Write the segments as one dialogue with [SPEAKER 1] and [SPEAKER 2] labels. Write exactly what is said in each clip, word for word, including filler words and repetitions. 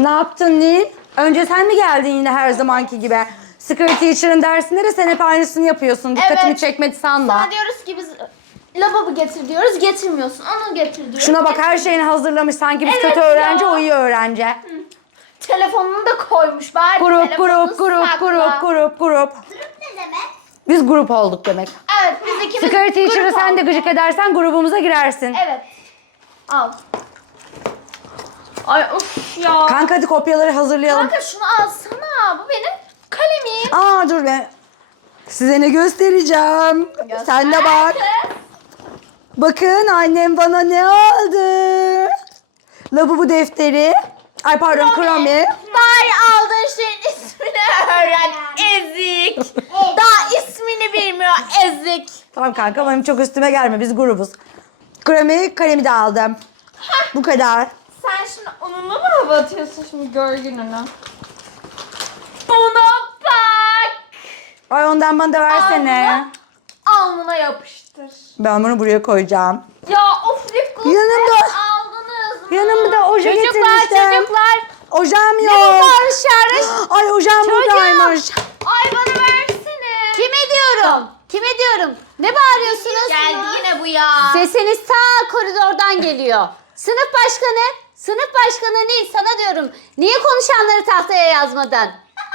[SPEAKER 1] Ne yaptın Nil? Önce sen mi geldin yine her zamanki gibi? Secret Teacher'ın dersinde de sen hep aynısını yapıyorsun. Dikkatimi
[SPEAKER 2] Evet.
[SPEAKER 1] çekmedi sanma.
[SPEAKER 2] Sana diyoruz ki biz lavabo getir diyoruz. Getirmiyorsun. Onu getir diyoruz.
[SPEAKER 1] Şuna bak, her
[SPEAKER 2] getirmiyorsun.
[SPEAKER 1] şeyini hazırlamış. Sanki biz
[SPEAKER 2] Evet
[SPEAKER 1] kötü öğrenci,
[SPEAKER 2] ya.
[SPEAKER 1] o iyi öğrenci.
[SPEAKER 2] Telefonunu da koymuş. Bari
[SPEAKER 1] Grup,
[SPEAKER 2] telefonunu
[SPEAKER 1] grup, grup,
[SPEAKER 2] sakla.
[SPEAKER 1] grup, grup, grup.
[SPEAKER 3] Grup ne demek?
[SPEAKER 1] Biz grup olduk demek.
[SPEAKER 2] Evet, biz ikimiz
[SPEAKER 1] Secret Teacher'ı
[SPEAKER 2] grup
[SPEAKER 1] sen de
[SPEAKER 2] olduk.
[SPEAKER 1] gıcık edersen grubumuza girersin.
[SPEAKER 2] Evet. Al. Ay of ya.
[SPEAKER 1] Kanka hadi kopyaları hazırlayalım.
[SPEAKER 2] Kanka şunu alsana. Bu benim kalemim.
[SPEAKER 1] Aa dur be. Size ne göstereceğim. Sen de bak. Bakın annem bana ne aldı. Lavabo defteri. Ay pardon, kromi.
[SPEAKER 2] Bari aldığın şeyin ismini öğren. Ezik. Daha ismini bilmiyor. Ezik.
[SPEAKER 1] Tamam kanka, benim çok üstüme gelme, biz grubuz. Kromi, kalemi de aldım. Bu kadar.
[SPEAKER 2] Sen şimdi onunla mı hava atıyorsun şimdi gör gününü? Buna bak.
[SPEAKER 1] Ay ondan bana da versene.
[SPEAKER 2] Alnına, alnına yapıştır.
[SPEAKER 1] Ben bunu buraya koyacağım.
[SPEAKER 2] Ya of lip gloss
[SPEAKER 1] Yanımda-
[SPEAKER 2] hep aldınız mı?
[SPEAKER 1] Yanımda oje
[SPEAKER 2] Çocuklar
[SPEAKER 1] getirmiştim.
[SPEAKER 2] çocuklar.
[SPEAKER 1] Ojem
[SPEAKER 2] Ne
[SPEAKER 1] yok.
[SPEAKER 2] bağırışarız?
[SPEAKER 1] Ay ojem buradaymış.
[SPEAKER 2] Ay bana versene.
[SPEAKER 4] Kime diyorum? Kime diyorum? Ne bağırıyorsunuz?
[SPEAKER 2] Geldi yine bu ya.
[SPEAKER 4] Sesiniz ta koridordan geliyor. Sınıf başkanı, sınıf başkanı Nil, sana diyorum. Niye konuşanları tahtaya yazmadın?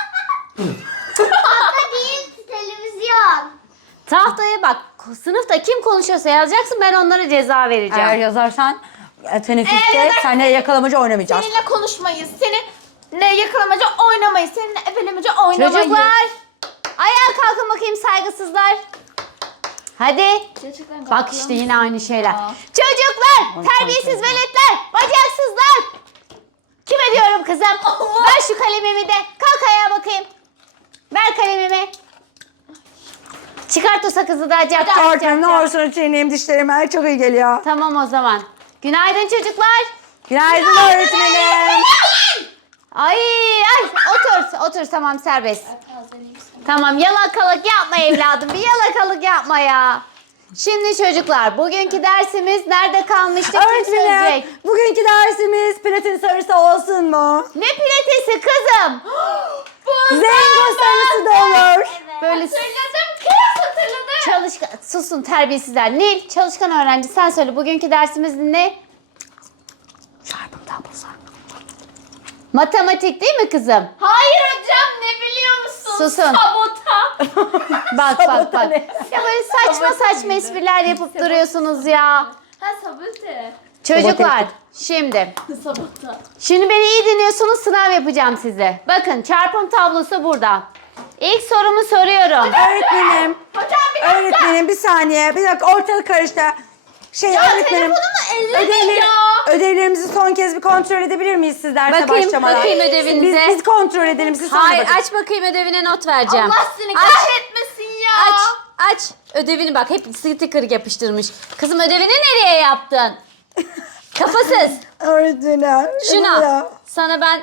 [SPEAKER 3] Tahta değil, televizyon.
[SPEAKER 4] Tahtaya bak, sınıfta kim konuşuyorsa yazacaksın, ben onlara ceza vereceğim.
[SPEAKER 1] Eğer yazarsan e, teneffüste
[SPEAKER 2] Eğer-
[SPEAKER 1] seninle yakalamacı oynamayacağız.
[SPEAKER 2] Seninle konuşmayız. Seninle yakalamaca oynamayız. Seninle ebelemece oynamayız.
[SPEAKER 4] Çocuklar, ayağa kalkın bakayım saygısızlar. Hadi.
[SPEAKER 2] Gerçekten
[SPEAKER 4] Bak
[SPEAKER 2] kalkıyor
[SPEAKER 4] işte
[SPEAKER 2] musun?
[SPEAKER 4] yine aynı şeyler.
[SPEAKER 2] Aa.
[SPEAKER 4] Çocuklar, terbiyesiz veletler, bacaksızlar. Kime diyorum kızım? Ver şu kalemimi de. Kalk ayağa bakayım. Ver kalemimi. Çıkart o sakızı da cap cap
[SPEAKER 1] Öğretmenim ne
[SPEAKER 4] cap cap.
[SPEAKER 1] olursun çiğneyim dişlerime, ay çok iyi geliyor.
[SPEAKER 4] Tamam o zaman. Günaydın çocuklar.
[SPEAKER 1] Günaydın öğretmenim.
[SPEAKER 4] Ay ay otur otur tamam serbest. Tamam yalakalık yapma evladım, bir yalakalık yapma ya. Şimdi çocuklar bugünkü dersimiz nerede kalmıştık, kim
[SPEAKER 1] Öğretmenim,
[SPEAKER 4] söyleyecek?
[SPEAKER 1] bugünkü dersimiz platin sarısı olsun mu?
[SPEAKER 4] Ne pilatesi kızım?
[SPEAKER 1] Zengo sarısı da olur.
[SPEAKER 4] Böyle
[SPEAKER 2] Hatırladım kız hatırladım.
[SPEAKER 4] çalışkan, susun terbiyesizler. Nil, çalışkan öğrenci sen söyle bugünkü dersimiz ne?
[SPEAKER 1] Çarpım tablosu.
[SPEAKER 4] Matematik değil mi kızım?
[SPEAKER 2] Hayır hocam ne biliyor musun?
[SPEAKER 4] Susun.
[SPEAKER 2] Sabota.
[SPEAKER 4] Bak bak bak.
[SPEAKER 1] ne?
[SPEAKER 4] Ya böyle saçma saçma espriler yapıp duruyorsunuz ya.
[SPEAKER 2] Ha sabote.
[SPEAKER 4] Çocuklar şimdi.
[SPEAKER 2] Sabota.
[SPEAKER 4] Şimdi beni iyi dinliyorsunuz, sınav yapacağım size. Bakın çarpım tablosu burada. İlk sorumu soruyorum.
[SPEAKER 1] Öğretmenim,
[SPEAKER 2] Hocam bir dakika.
[SPEAKER 1] öğretmenim bir saniye, bir dakika ortalık karıştı. Şey
[SPEAKER 2] Ya
[SPEAKER 1] öğretmenim,
[SPEAKER 2] telefonumu elleme
[SPEAKER 1] ödevleri-
[SPEAKER 2] ya.
[SPEAKER 1] ödevlerimizi son kez bir kontrol edebilir miyiz siz derse
[SPEAKER 4] Bakayım,
[SPEAKER 1] başlamadan?
[SPEAKER 4] bakayım ödevinize.
[SPEAKER 1] Biz, biz kontrol edelim, siz sonra
[SPEAKER 4] Hayır
[SPEAKER 1] bakın.
[SPEAKER 4] aç bakayım ödevine not vereceğim.
[SPEAKER 2] Allah seni
[SPEAKER 4] Aç,
[SPEAKER 2] kahretmesin ya.
[SPEAKER 4] aç, aç. Ödevini bak hep sticker yapıştırmış. Kızım ödevini nereye yaptın? Kafasız.
[SPEAKER 1] Öğretmenim.
[SPEAKER 4] Şuna. Sana ben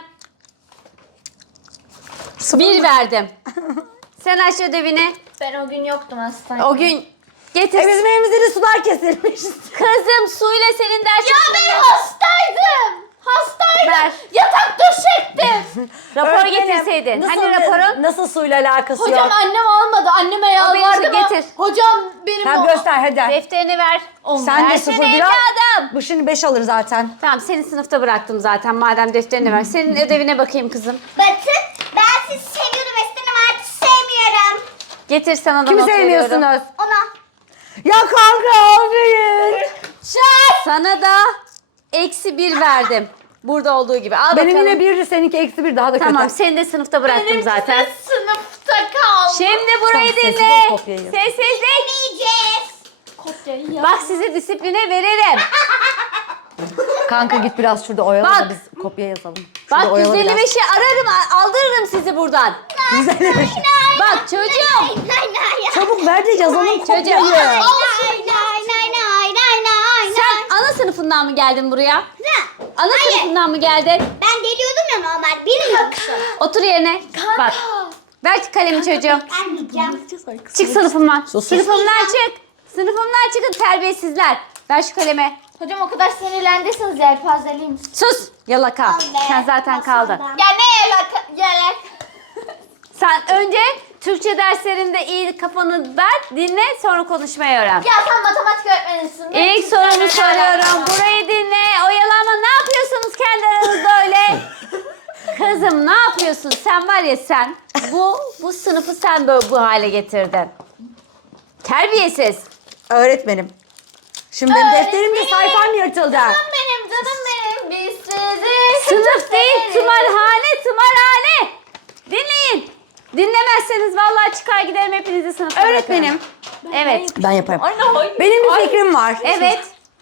[SPEAKER 4] bir verdim. Sen aç ödevini.
[SPEAKER 2] Ben o gün yoktum hastanede.
[SPEAKER 4] O gün getir.
[SPEAKER 1] E bizim evimizde de sular kesilmiş.
[SPEAKER 4] Kızım suyla senin ders.
[SPEAKER 2] Ya ben hastaydım. Hastaydım.
[SPEAKER 4] Ver.
[SPEAKER 2] Yatak döşektim.
[SPEAKER 4] Rapor
[SPEAKER 1] Öğretmenim,
[SPEAKER 4] getirseydin.
[SPEAKER 1] nasıl-
[SPEAKER 4] Hani raporun?
[SPEAKER 1] Nasıl suyla alakası
[SPEAKER 2] Hocam
[SPEAKER 1] yok?
[SPEAKER 2] annem almadı. Anneme
[SPEAKER 4] benim
[SPEAKER 2] yalvardı
[SPEAKER 4] için
[SPEAKER 2] ama.
[SPEAKER 4] getir.
[SPEAKER 2] Hocam benim
[SPEAKER 1] Tamam
[SPEAKER 2] o...
[SPEAKER 1] göster hadi.
[SPEAKER 4] Defterini ver.
[SPEAKER 1] Sen de
[SPEAKER 4] Versene
[SPEAKER 1] sıfır bir al.
[SPEAKER 4] evladım.
[SPEAKER 1] Bu şimdi beş alır zaten.
[SPEAKER 4] Tamam seni sınıfta bıraktım zaten madem defterini ver. Senin ödevine bakayım kızım.
[SPEAKER 3] Batı, ben sizi seviyorum. Eskiden artık sevmiyorum.
[SPEAKER 4] Getir sana da
[SPEAKER 1] Kimi
[SPEAKER 4] not veriyorum.
[SPEAKER 1] sevmiyorsunuz?
[SPEAKER 3] Ona.
[SPEAKER 1] Ya kanka aferin.
[SPEAKER 4] Sana da eksi bir verdim. Burada olduğu gibi. Al
[SPEAKER 1] Benim
[SPEAKER 4] bakalım.
[SPEAKER 1] yine bir, seninki eksi bir, daha da
[SPEAKER 4] Tamam
[SPEAKER 1] kötü.
[SPEAKER 4] seni de sınıfta bıraktım
[SPEAKER 2] Benimki
[SPEAKER 4] zaten.
[SPEAKER 2] de sınıfta kaldı.
[SPEAKER 4] Şimdi burayı
[SPEAKER 1] Tamam, sessiz
[SPEAKER 4] dinle.
[SPEAKER 1] ol, kopyayı.
[SPEAKER 4] Sessizlik.
[SPEAKER 3] Yiyeceğiz.
[SPEAKER 2] Kopyayı ya.
[SPEAKER 4] Bak sizi disipline veririm.
[SPEAKER 1] Kanka git biraz şurada oyala
[SPEAKER 4] Bak.
[SPEAKER 1] da biz kopya yazalım. Şurada
[SPEAKER 4] Bak
[SPEAKER 1] oyala biraz.
[SPEAKER 4] yüz elli beşi ararım aldırırım sizi buradan.
[SPEAKER 1] yüz elli beş.
[SPEAKER 4] Bak çocuğum.
[SPEAKER 3] Nay nay.
[SPEAKER 1] Çabuk ver de yazalım
[SPEAKER 4] Çocuğum.
[SPEAKER 1] kopyayı.
[SPEAKER 3] Nay nay nay nay nay nay.
[SPEAKER 4] Sen ana sınıfından mı geldin buraya?
[SPEAKER 3] Ne?
[SPEAKER 4] Ana
[SPEAKER 3] Hayır.
[SPEAKER 4] sınıfından mı geldin?
[SPEAKER 3] Ben deliyordum ya normal. Bilmiyormuşum.
[SPEAKER 4] Otur yerine.
[SPEAKER 2] Kanka.
[SPEAKER 4] Bak. Ver kalemi çocuğum.
[SPEAKER 3] Ben diyeceğim.
[SPEAKER 4] Çık sınıfımdan.
[SPEAKER 1] Sus, sus.
[SPEAKER 4] Sınıfımdan çık. Sınıfımdan çıkın terbiyesizler. Ver şu kalemi.
[SPEAKER 2] Hocam o kadar sinirlendiyseniz yelpazeliği misin?
[SPEAKER 4] Sus yalaka. Sen zaten kaldın.
[SPEAKER 2] Ya ne yelaka? Yelek.
[SPEAKER 4] Sen önce Türkçe derslerinde iyi kafanı ver, dinle, sonra konuşmayı öğren.
[SPEAKER 2] Ya sen matematik öğretmenisin. Ben
[SPEAKER 4] İlk
[SPEAKER 2] Türkçe
[SPEAKER 4] sorumu
[SPEAKER 2] öğretmenim.
[SPEAKER 4] soruyorum. Burayı dinle. Oyalama. Ne yapıyorsunuz kendi aranızda öyle? Kızım ne yapıyorsun? Sen var ya sen. Bu bu sınıfı sen böyle bu hale getirdin. Terbiyesiz.
[SPEAKER 1] Öğretmenim. Şimdi benim defterimde sayfam yırtıldı.
[SPEAKER 2] Canım benim, canım benim. Biz sizi
[SPEAKER 4] Sınıf değil,
[SPEAKER 2] severiz.
[SPEAKER 4] tımarhane, tımarhane. Dinleyin. Dinlemezseniz vallahi çıkar giderim hepinizi sınıfa
[SPEAKER 1] Öğretmenim.
[SPEAKER 4] bırakırım. Evet.
[SPEAKER 1] Ben yaparım.
[SPEAKER 2] Anne hayır.
[SPEAKER 1] Benim bir fikrim var.
[SPEAKER 4] Evet.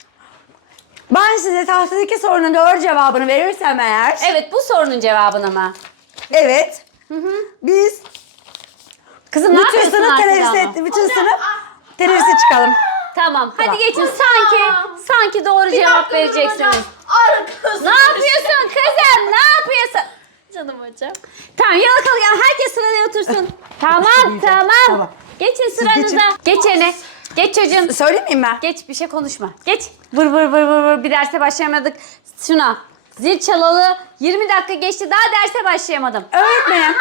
[SPEAKER 1] Ben size tahtadaki sorunun doğru cevabını verirsem eğer.
[SPEAKER 4] Evet bu sorunun cevabını mı?
[SPEAKER 1] Evet. Biz
[SPEAKER 4] Kızım ne
[SPEAKER 1] bütün
[SPEAKER 4] yapıyorsun
[SPEAKER 1] sınıf
[SPEAKER 4] artık
[SPEAKER 1] teneffüs
[SPEAKER 4] ama?
[SPEAKER 1] etti. Bütün sınıf teneffüse çıkalım.
[SPEAKER 4] Tamam.
[SPEAKER 1] Tamam.
[SPEAKER 4] Hadi geçin. Sanki sanki doğru cevap vereceksiniz.
[SPEAKER 2] Arkası.
[SPEAKER 4] Ne yapıyorsun kızım? Ne yapıyorsun?
[SPEAKER 2] Canım hocam.
[SPEAKER 4] Tamam yalakalı ya. Herkes sıraya otursun. Tamam
[SPEAKER 1] diyeceğim.
[SPEAKER 4] tamam.
[SPEAKER 1] Tamam.
[SPEAKER 4] Geçin sıranıza. Geç yerine. Geç çocuğum.
[SPEAKER 1] Söylemeyeyim mi?
[SPEAKER 4] Geç bir şey konuşma. Geç. Vır vır vır vır vır. Bir derse başlayamadık. Şuna. Zil çalalı. yirmi dakika geçti. Daha derse başlayamadım.
[SPEAKER 1] Öğretmenim.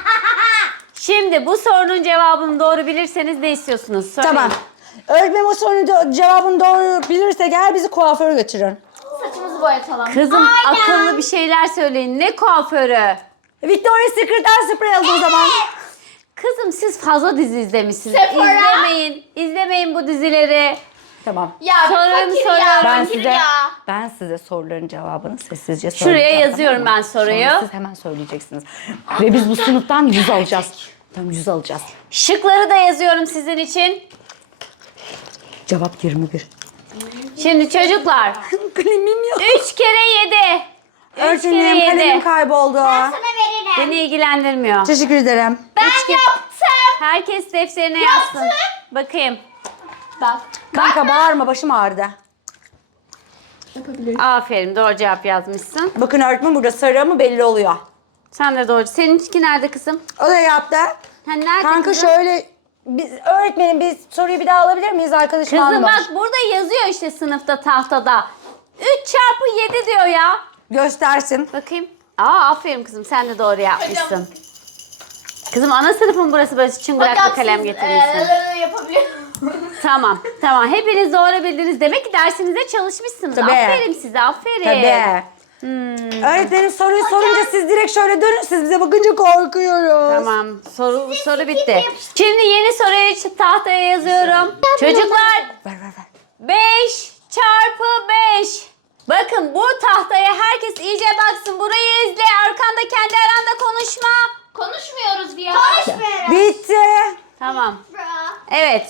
[SPEAKER 4] Şimdi bu sorunun cevabını doğru bilirseniz ne istiyorsunuz? Söyleyin.
[SPEAKER 1] Tamam. Öğretmenim o sorunun do- cevabını doğru bilirsek eğer bizi kuaföre götürün.
[SPEAKER 2] Saçımızı boyatalım.
[SPEAKER 4] Kızım akıllı bir şeyler söyleyin. Ne kuaförü?
[SPEAKER 1] Victoria's Secret'ten sprey alın o zaman.
[SPEAKER 4] Kızım siz fazla dizi izlemişsiniz.
[SPEAKER 2] Sephora.
[SPEAKER 4] İzlemeyin. İzlemeyin bu dizileri.
[SPEAKER 1] Tamam.
[SPEAKER 2] Ya bir
[SPEAKER 4] Soruyorum,
[SPEAKER 2] fakir
[SPEAKER 4] soruyorum.
[SPEAKER 2] ya.
[SPEAKER 1] Ben
[SPEAKER 2] fakir
[SPEAKER 1] size
[SPEAKER 2] ya.
[SPEAKER 1] ben size soruların cevabını sessizce
[SPEAKER 4] Şuraya
[SPEAKER 1] söyleyeceğim.
[SPEAKER 4] yazıyorum
[SPEAKER 1] tamam mı?
[SPEAKER 4] ben soruyu.
[SPEAKER 1] Sonra siz hemen söyleyeceksiniz. Ve biz bu sınıftan yüz alacağız. Tamam yüz alacağız.
[SPEAKER 4] Şıkları da yazıyorum sizin için.
[SPEAKER 1] Cevap yirmi bir.
[SPEAKER 4] Şimdi çocuklar.
[SPEAKER 1] Kalemim yok.
[SPEAKER 4] Üç kere yedi. Üç kere
[SPEAKER 1] Öğretmenim kalemim
[SPEAKER 4] yedi.
[SPEAKER 1] kayboldu.
[SPEAKER 3] Sana veririm.
[SPEAKER 4] Beni ilgilendirmiyor.
[SPEAKER 1] Teşekkür ederim.
[SPEAKER 2] Ben
[SPEAKER 4] Üç kere-
[SPEAKER 2] yaptım.
[SPEAKER 4] Herkes defterine yazsın. Bakayım.
[SPEAKER 2] Bak.
[SPEAKER 1] Kanka bağırma başım ağrıdı.
[SPEAKER 4] Aferin doğru cevap yazmışsın.
[SPEAKER 1] Bakın öğretmen burada sarı ama belli oluyor.
[SPEAKER 4] Sen de doğru. Seninki nerede kızım?
[SPEAKER 1] O da yaptı.
[SPEAKER 4] Ha, nerede
[SPEAKER 1] Kanka
[SPEAKER 4] kızım?
[SPEAKER 1] şöyle biz öğretmenim biz soruyu bir daha alabilir miyiz arkadaşım?
[SPEAKER 4] Kızım
[SPEAKER 1] anlamamış.
[SPEAKER 4] bak burada yazıyor işte sınıfta tahtada. üç çarpı yedi diyor ya.
[SPEAKER 1] Göstersin.
[SPEAKER 4] Bakayım. Aa aferin kızım sen de doğru yapmışsın. Kızım ana sınıfın burası böyle çıngıraklı
[SPEAKER 2] Hocam
[SPEAKER 4] kalem
[SPEAKER 2] siz,
[SPEAKER 4] getirmişsin.
[SPEAKER 2] eee, yapabiliyor musunuz?
[SPEAKER 4] Tamam tamam hepiniz doğru bildiniz. Demek ki dersinizde çalışmışsınız.
[SPEAKER 1] Tabii.
[SPEAKER 4] Aferin size aferin.
[SPEAKER 1] Tabii.
[SPEAKER 4] Hmm,
[SPEAKER 1] Öğretmenim soruyu sorunca siz direkt şöyle dönün. Siz bize bakınca korkuyoruz.
[SPEAKER 4] tamam soru soru bitti. Şimdi yeni soruyu ç- tahtaya yazıyorum. Çocuklar
[SPEAKER 1] Ver ver ver.
[SPEAKER 4] beş çarpı beş. Bakın bu tahtaya herkes iyice baksın. Burayı izle. Arkanda kendi aranda konuşma.
[SPEAKER 2] Konuşmuyoruz ya.
[SPEAKER 3] Konuşmuyorum.
[SPEAKER 1] Bitti.
[SPEAKER 4] Tamam. Evet.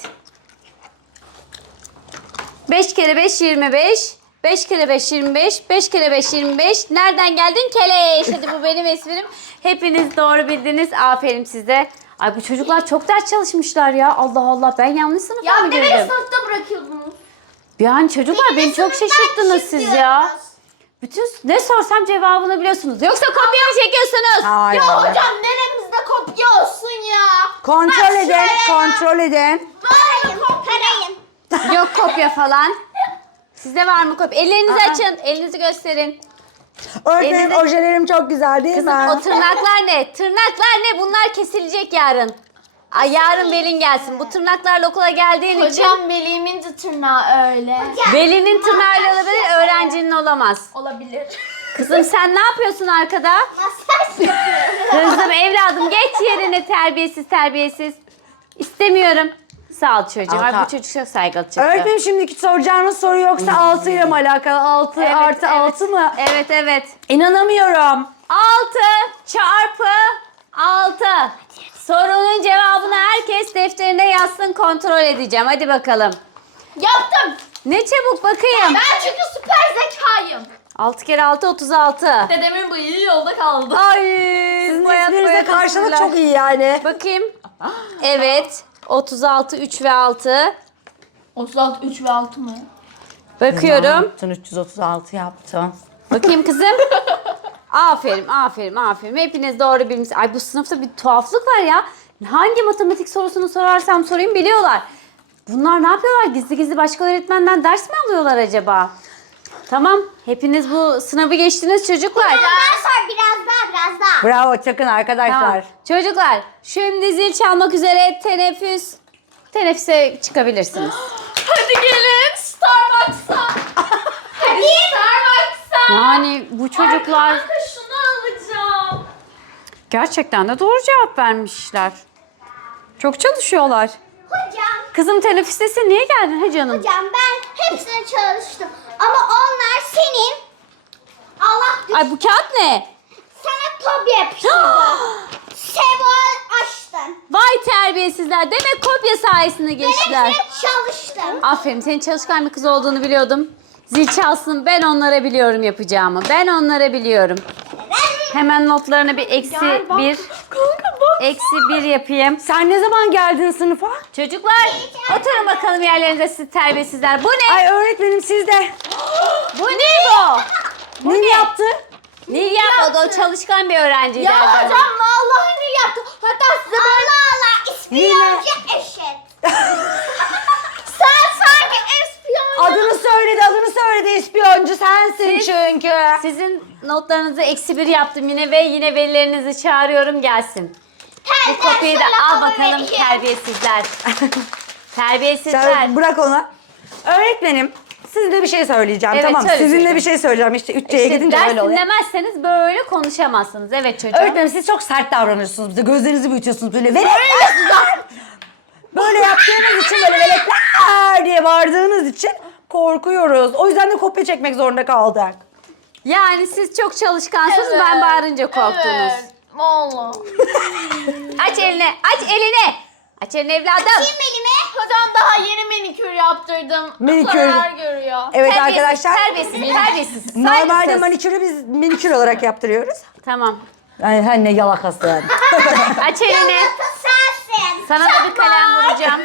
[SPEAKER 4] beş kere beş yirmi beş. beş kere beş yirmi beş. beş kere beş yirmi beş. Nereden geldin? Keleş. Hadi bu benim esprim. Hepiniz doğru bildiniz. Aferin size. Ay bu çocuklar çok ders çalışmışlar ya. Allah Allah ben yanlış sınıfa
[SPEAKER 2] Ya
[SPEAKER 4] mı
[SPEAKER 2] ne beni
[SPEAKER 4] girdim?
[SPEAKER 2] sınıfta bırakıyordunuz?
[SPEAKER 4] Yani çocuklar beni çok şaşırttınız siz ya. Bütün ne sorsam cevabını biliyorsunuz. Yoksa kopya mı çekiyorsunuz?
[SPEAKER 1] Hayır.
[SPEAKER 2] Ya hocam neremizde kopya olsun ya?
[SPEAKER 1] Kontrol
[SPEAKER 2] Bak
[SPEAKER 1] edin.
[SPEAKER 2] şuraya.
[SPEAKER 1] Kontrol edin.
[SPEAKER 3] Parayım. Parayım.
[SPEAKER 4] Yok kopya falan. Sizde var mı kopya? Ellerinizi
[SPEAKER 1] Aa.
[SPEAKER 4] açın. Elinizi gösterin.
[SPEAKER 1] Öğretmenim
[SPEAKER 4] Elinize-
[SPEAKER 1] ojelerim çok güzel değil
[SPEAKER 4] Kızım
[SPEAKER 1] mi?
[SPEAKER 4] o tırnaklar ne? Tırnaklar ne? Bunlar kesilecek yarın. Ay yarın velin gelsin. Bu tırnaklarla okula geldiğin için
[SPEAKER 2] Hocam Veli'min de tırnağı öyle.
[SPEAKER 4] velinin tırnağıyla olabilir, öğrencinin olamaz.
[SPEAKER 2] Olabilir.
[SPEAKER 4] Kızım sen ne yapıyorsun arkada?
[SPEAKER 3] Masaj yapıyorum.
[SPEAKER 4] Kızım evladım geç yerine terbiyesiz terbiyesiz. İstemiyorum. Sağ ol çocuğum. Ay,
[SPEAKER 1] Alta.
[SPEAKER 4] bu çocuk çok saygılı çıktı.
[SPEAKER 1] Öğretmenim şimdiki soracağınız soru yoksa altı ile mi alakalı? altı
[SPEAKER 4] Evet,
[SPEAKER 1] artı
[SPEAKER 4] evet.
[SPEAKER 1] altı mı?
[SPEAKER 4] Evet evet.
[SPEAKER 1] İnanamıyorum.
[SPEAKER 4] altı çarpı altı. Sorunun cevabını herkes defterine yazsın kontrol edeceğim. Hadi bakalım.
[SPEAKER 2] Yaptım.
[SPEAKER 4] Ne çabuk bakayım.
[SPEAKER 2] Ben çünkü süper zekayım.
[SPEAKER 4] altı kere altı otuz altı.
[SPEAKER 2] Dedemin bıyığı yolda kaldı.
[SPEAKER 4] Ay.
[SPEAKER 1] Sizin
[SPEAKER 4] boyat
[SPEAKER 1] esprinize
[SPEAKER 4] boyat
[SPEAKER 1] karşılık
[SPEAKER 4] espriler.
[SPEAKER 1] çok iyi yani.
[SPEAKER 4] Bakayım. Evet. otuz altı üç ve altı.
[SPEAKER 2] otuz altı, üç ve altı mı?
[SPEAKER 4] Bakıyorum.
[SPEAKER 1] Yaptın, üç yüz otuz altı yaptım.
[SPEAKER 4] Bakayım kızım. Aferin, aferin, aferin. Hepiniz doğru bilmişsiniz. Ay bu sınıfta bir tuhaflık var ya. Hangi matematik sorusunu sorarsam sorayım biliyorlar. Bunlar ne yapıyorlar? Gizli gizli başka öğretmenden ders mi alıyorlar acaba? Tamam. Hepiniz bu sınavı geçtiniz çocuklar.
[SPEAKER 3] Biraz sonra biraz daha biraz daha.
[SPEAKER 1] Bravo çakın arkadaşlar.
[SPEAKER 4] Tamam. Çocuklar şimdi zil çalmak üzere teneffüs. Teneffüse çıkabilirsiniz.
[SPEAKER 2] Hadi gelin Starbucks'a. Hadi Starbucks'a.
[SPEAKER 4] Yani bu çocuklar
[SPEAKER 2] Kanka şunu alacağım.
[SPEAKER 4] gerçekten de doğru cevap vermişler. Çok çalışıyorlar.
[SPEAKER 3] Hocam,
[SPEAKER 4] Kızım teneffüstesin, niye geldin he canım?
[SPEAKER 3] hocam ben hepsine çalıştım. Ama onlar senin Allah düş-
[SPEAKER 4] Ay bu kağıt ne?
[SPEAKER 3] sana kopya yapıştırdı. Sebol açtın.
[SPEAKER 4] Vay terbiyesizler. Demek kopya sayesinde geçtiler.
[SPEAKER 3] Hepsine çalıştım.
[SPEAKER 4] Aferin, senin çalışkan bir kız olduğunu biliyordum. Zil çalsın, ben onlara biliyorum yapacağımı. Ben onlara biliyorum. Hemen notlarına bir eksi bir, eksi bir yapayım.
[SPEAKER 1] Sen ne zaman geldin sınıfa?
[SPEAKER 4] Çocuklar oturun bakalım yerlerinize siz terbiyesizler. Bu ne?
[SPEAKER 1] Ay öğretmenim siz de.
[SPEAKER 4] Bu ne bu?
[SPEAKER 1] Ne yaptı?
[SPEAKER 4] Nil yapmadı, o çalışkan bir öğrenciydi.
[SPEAKER 2] Ya
[SPEAKER 4] Erdem.
[SPEAKER 2] hocam vallahi Nil yaptı. Hatta size
[SPEAKER 3] Allah Allah ispiyoncu eşit.
[SPEAKER 2] sen sanki espiyon.
[SPEAKER 1] Adını söyledi, adını söyledi. İspiyoncu sensin
[SPEAKER 4] Siz-
[SPEAKER 1] çünkü.
[SPEAKER 4] Sizin notlarınızı eksi bir yaptım yine ve yine velilerinizi çağırıyorum gelsin. Bu kopyayı da al bakalım terbiyesizler. Terbiyesizler.
[SPEAKER 1] Sen bırak onu. Öğretmenim, sizinle bir şey söyleyeceğim.
[SPEAKER 4] Evet,
[SPEAKER 1] tamam,
[SPEAKER 4] söyle
[SPEAKER 1] sizinle
[SPEAKER 4] çocuğum.
[SPEAKER 1] bir şey söyleyeceğim. İşte üç C'ye
[SPEAKER 4] İşte
[SPEAKER 1] gidince
[SPEAKER 4] ders
[SPEAKER 1] öyle oluyor.
[SPEAKER 4] dinlemezseniz böyle konuşamazsınız. Evet çocuğum.
[SPEAKER 1] Öğretmenim siz çok sert davranıyorsunuz bize. Gözlerinizi büyütüyorsunuz böyle. Veletler! Böyle yaptığınız için böyle veletler diye bağırdığınız için korkuyoruz. O yüzden de kopya çekmek zorunda kaldık.
[SPEAKER 4] Yani siz çok çalışkansınız, ben bağırınca korktunuz.
[SPEAKER 2] Evet. Vallahi.
[SPEAKER 4] Aç elini, aç elini. Aç elini evladım.
[SPEAKER 3] Kim elime?
[SPEAKER 2] Hocam daha yeni manikür yaptırdım.
[SPEAKER 1] Manikür.
[SPEAKER 2] Zarar görüyor.
[SPEAKER 1] Evet
[SPEAKER 4] Terbiyesiz,
[SPEAKER 1] arkadaşlar.
[SPEAKER 4] Terbiyesiz, terbiyesiz.
[SPEAKER 1] Normalde
[SPEAKER 4] Saygısız.
[SPEAKER 1] manikürü biz manikür olarak yaptırıyoruz.
[SPEAKER 4] Tamın.
[SPEAKER 1] Yani her ne yalakası yani.
[SPEAKER 4] Aç elini.
[SPEAKER 3] Yalnız sensin.
[SPEAKER 4] Sana da bir kalem vuracağım.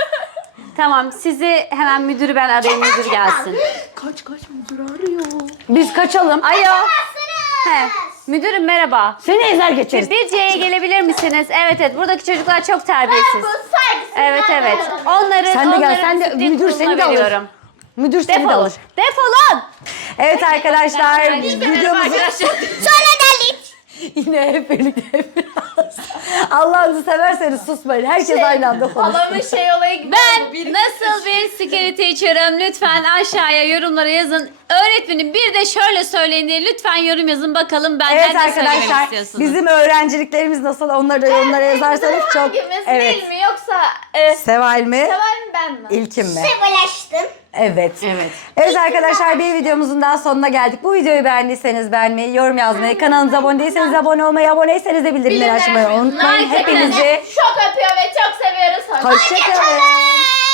[SPEAKER 4] Tamam, sizi hemen müdürü ben arayayım, müdür gelsin.
[SPEAKER 1] Kaç kaç müdür arıyor. Biz kaçalım.
[SPEAKER 4] Alo. He.
[SPEAKER 3] He.
[SPEAKER 4] Müdürüm merhaba.
[SPEAKER 1] Seni ezer geçeriz.
[SPEAKER 4] Bir C'ye gelebilir misiniz? Evet evet, buradaki çocuklar çok terbiyesiz.
[SPEAKER 2] Bu saygısızlar.
[SPEAKER 4] Evet evet. Onları
[SPEAKER 1] Sen de gel,
[SPEAKER 4] onları
[SPEAKER 1] sen de
[SPEAKER 4] disiplin
[SPEAKER 1] müdür
[SPEAKER 4] kuruluna
[SPEAKER 1] seni de alır.
[SPEAKER 4] veriyorum.
[SPEAKER 1] Müdür seni de
[SPEAKER 4] Defolun.
[SPEAKER 1] alır.
[SPEAKER 4] Defolun.
[SPEAKER 1] Evet arkadaşlar
[SPEAKER 4] Arkadaşlar,
[SPEAKER 1] videomuzu
[SPEAKER 3] Sonra delik.
[SPEAKER 1] yine hep birlikte biraz. Allah'ınızı severseniz susmayın. Herkes aynı anda konuşsun.
[SPEAKER 2] Halamın şey olayı gibi.
[SPEAKER 4] Ben
[SPEAKER 2] oldu. Bir-
[SPEAKER 4] nasıl bir scary teacher'ım? Lütfen aşağıya yorumlara yazın. Öğretmenim bir de şöyle söyleyin diye lütfen yorum yazın bakalım benden
[SPEAKER 1] Evet
[SPEAKER 4] ne söylemek
[SPEAKER 1] arkadaşlar
[SPEAKER 4] istiyorsunuz.
[SPEAKER 1] bizim öğrenciliklerimiz nasıl onları da yorumlara yazarsanız çok
[SPEAKER 2] Hangimiz
[SPEAKER 1] evet.
[SPEAKER 2] değil mi yoksa e,
[SPEAKER 1] Seval mi?
[SPEAKER 2] Seval mi ben mi?
[SPEAKER 1] İlkim mi?
[SPEAKER 3] Sebol açtım.
[SPEAKER 1] Evet.
[SPEAKER 4] Evet.
[SPEAKER 1] Evet arkadaşlar bir videomuzun daha sonuna geldik. Bu videoyu beğendiyseniz beğenmeyi, yorum yazmayı, kanalımıza abone değilseniz abone olmayı, aboneyseniz de bildirimleri açmayı unutmayın.
[SPEAKER 2] Like atın.
[SPEAKER 1] Hepinizi
[SPEAKER 2] Çok öpüyor ve çok seviyoruz.
[SPEAKER 1] hoşçakalın.